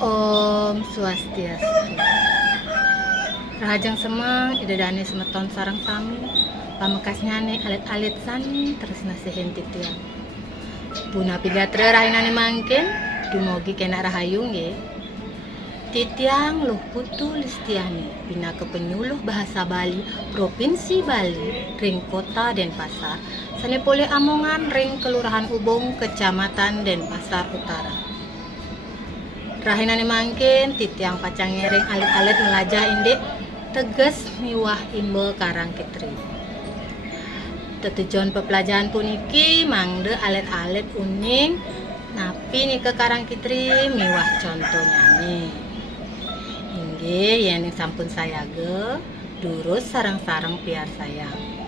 Om Swastiastu. Rahajang semang idadani semeton sarang sami, pamekas nyane alit-alit sani terus nasihin titiang. Puna pidatre rahinane mangkin, dumogi kena rahayung ye. Titiang luh putu listiani, bina kepenyuluh bahasa Bali, Provinsi Bali, ring kota Denpasar, sanepole Amongan, ring kelurahan Ubung, kecamatan Denpasar Utara. Rahinane mangkin titiang pacang ngering alit-alit melajah indek teges miwah imbe karang kitri. Tetujuan pepelajaran puniki mangde alit-alit uning napi ni ke karang kitri miwah contoh nyani. Inggih yang sampun saya ge durus sarang-sarang piar sayang.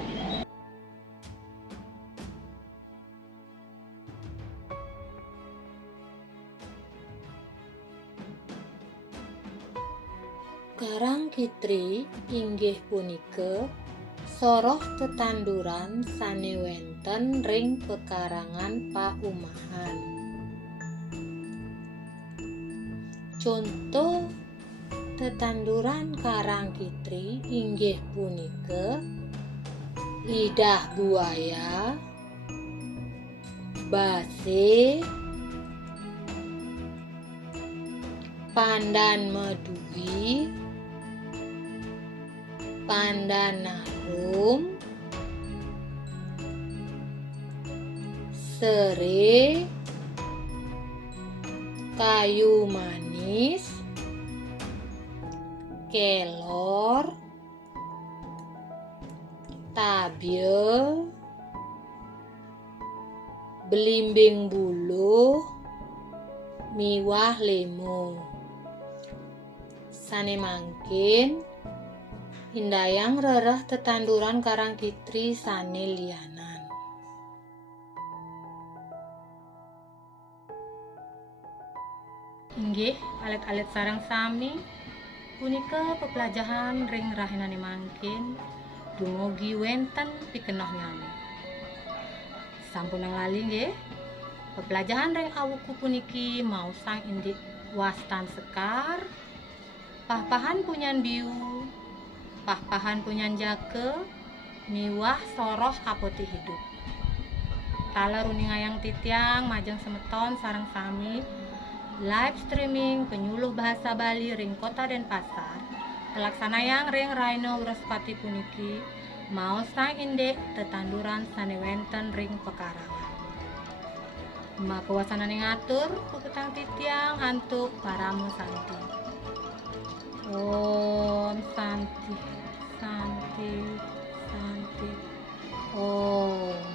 Karang kitri inggih punika soroh tetanduran sane wenten ring pekarangan paumahan. Contoh tetanduran karang kitri inggih punika lidah buaya, base, pandan medui, pandan harum, serai, kayu manis, kelor, tabie, belimbing buluh, miwah lemo. Sane mangkin hindayang rereh tetanduran karang kitri sane lianan. Inggih alit-alit sarang sami punika pepelajaran ring rahinane mangkin dumugi wenten pikenoh nyami. Sampun nang lali nggih pepelajaran ring awuku puniki mau sang indik wastan sekar, pah-pahan punyan biu, pah-pahan punyan jake, miwah soroh apoti hidup. Tala runing ayang titiang majeng semeton sarang sami live streaming penyuluh bahasa Bali ring kota Denpasar telaksanayang ring Raino Wiraspati puniki mau sang indek tetanduran sane wenten ring pekarangan. Makawasanane ngatur puputang titiang antuk paramu santi. Om santi santi santi. Om